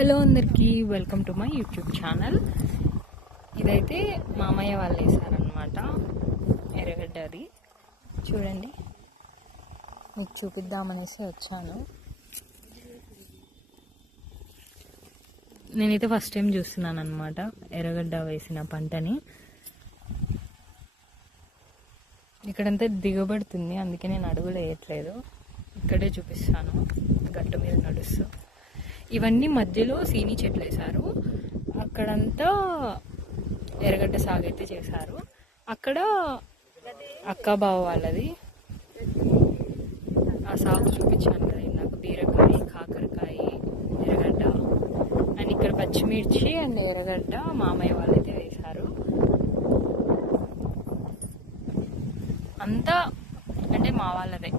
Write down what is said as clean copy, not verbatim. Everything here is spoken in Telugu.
హలో అందరికీ welcome to my YouTube channel. ఇదైతే మామయ్య వాళ్ళు వేసారనమాట ఎర్రగడ్డ. అది చూడండి, మీకు చూపిద్దామనేసి వచ్చాను. నేనైతే ఫస్ట్ టైం చూస్తున్నాను అనమాట ఎర్రగడ్డ వేసిన పంటని. ఇక్కడంతా దిగబడుతుంది, అందుకే నేను అడుగులు వేయట్లేదు, ఇక్కడే చూపిస్తాను గట్టు మీద నడుస్తూ. ఇవన్నీ మధ్యలో సీని చెట్లు వేశారు, అక్కడంతా ఎర్రగడ్డ సాగు అయితే చేశారు. అక్కడ అక్క బావ వాళ్ళది ఆ సాగు చూపించాను కదా ఇందాక, బీరకాయ, కాకరకాయ, ఎర్రగడ్డ అండ్ ఇక్కడ పచ్చిమిర్చి అండ్ ఎర్రగడ్డ మామయ్య వాళ్ళైతే వేశారు. అంతా అంటే మా వాళ్ళదే